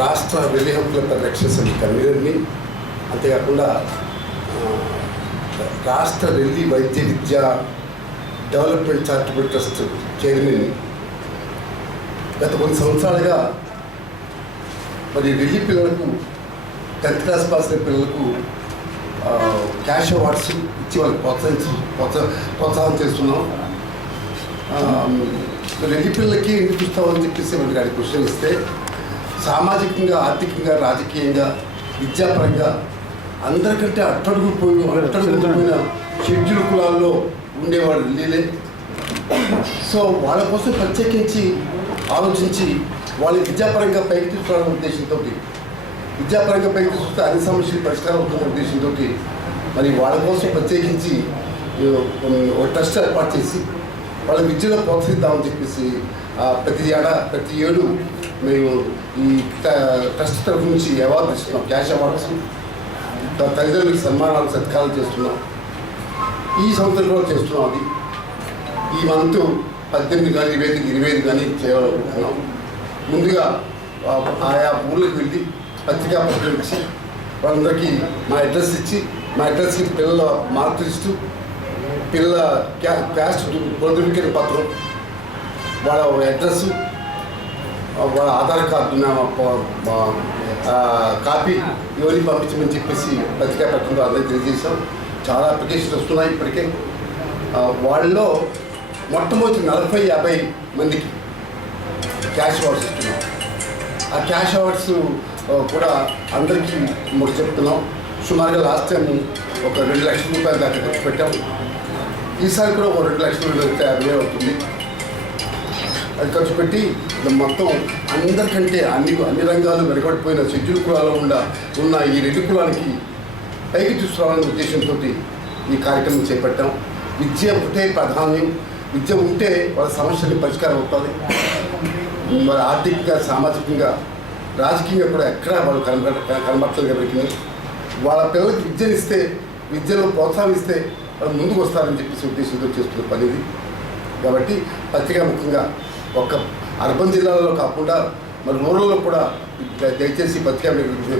రాష్ట్ర వెల్లి హక్కుల పరిరక్షణ సమితి కన్వీనర్ని, అంతేకాకుండా రాష్ట్ర వెల్లి వైద్య విద్యా డెవలప్మెంట్ చారిటబుల్ ట్రస్ట్ చైర్మన్. గత కొన్ని సంవత్సరాలుగా మరి వెల్లి పిల్లలకు 10th క్లాస్ పాస్ అయిన పిల్లలకు క్యాష్ అవార్డ్స్ ఇచ్చి వాళ్ళకి ప్రోత్సాహం చేస్తున్నాం. వెల్లి పిల్లలకి ఎందుకు ఇస్తామని చెప్పేసి మనకి గారికి క్వశ్చన్ ఇస్తే, సామాజికంగా, ఆర్థికంగా, రాజకీయంగా, విద్యాపరంగా అందరికంటే అట్టడుగుపోయిన షెడ్యూల్ కులాల్లో ఉండేవాడు వెళ్ళలే. సో వాళ్ళ కోసం ప్రత్యేకించి ఆలోచించి వాళ్ళ విద్యాపరంగా పైకి తీసుకురావడం ఉద్దేశంతో, విద్యాపరంగా పైకి తీసుకొస్తే అన్ని సమస్యలు పరిష్కారం అవుతున్న ఉద్దేశంతో మరి వాళ్ళ కోసం ప్రత్యేకించి ఒక ట్రస్ట్ ఏర్పాటు చేసి వాళ్ళ విద్యలో ప్రోత్సహిద్దామని చెప్పేసి ప్రతి ఏడు మేము ఈ ట్రస్ట్ తరఫు నుంచి అవార్డు ఇస్తున్నాం. క్యాష్ అవార్డ్స్, తల్లిదండ్రులకు సన్మానాలు, సత్కారాలు చేస్తున్నాం. ఈ సంవత్సరం కూడా చేస్తున్నాం. అది ఈ మంత్ 18 కానీ 25 కానీ చేయాలనుకుంటున్నాం. ముందుగా ఆయా ఊళ్ళకి వెళ్ళి పత్రికా ప్రకటన ఇచ్చి వాళ్ళందరికీ మా అడ్రస్ ఇచ్చి, మా అడ్రస్కి పిల్లల మార్క్ లిస్టు, పిల్లల క్యాస్ట్ ధృవీకరణ పత్రం, వాళ్ళ అడ్రస్సు, వాళ్ళ ఆధార్ కార్డు కాపీ ఇవన్నీ పంపించమని చెప్పేసి పత్రికా ప్రకటనలో అందరికీ తెలియజేశాం. చాలా అప్లికేషన్స్ వస్తున్నాయి ఇప్పటికే. వాళ్ళలో మొట్టమొదటి 40-50 మందికి క్యాష్ అవార్డ్స్ ఇస్తున్నాం. ఆ క్యాష్ అవార్డ్స్ కూడా అందరికీ మనం చెప్తున్నాం. సుమారుగా లాస్ట్ టైం ఒక 2 లక్షల రూపాయలు దాకా ఖర్చు పెట్టాం. ఈసారి కూడా ఒక 2,50,000 అవుతుంది. అది ఖర్చు పెట్టి మొత్తం అందరికంటే అన్ని రంగాలు వెనకబడిపోయిన షెడ్యూల్ కులాల్లో ఉన్న ఈ రెడ్డి కులానికి పైకి తీసుకురావాలనే ఉద్దేశంతో ఈ కార్యక్రమం చేపట్టాం. విద్య ఒకటే ప్రాధాన్యం. విద్య ఉంటే వాళ్ళ సమస్యలు పరిష్కారం అవుతుంది. వాళ్ళ ఆర్థికంగా, సామాజికంగా, రాజకీయంగా కూడా ఎక్కడ వాళ్ళు కనబడతలుగా పెట్టినారు. వాళ్ళ పిల్లలకి విద్యనిస్తే, విద్యలో ప్రోత్సాహిస్తే వాళ్ళు ముందుకు వస్తారని చెప్పేసి ఉద్దేశంతో చేస్తున్న పని ఇది. కాబట్టి పత్రికా ముఖ్యంగా ఒక అర్బన్ జిల్లాలో కాకుండా మరి రూరల్లో కూడా దయచేసి పత్రికా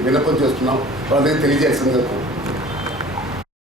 విన్నపం చేస్తున్నాం. వాళ్ళ దగ్గర తెలియజేయాల్సిందిగా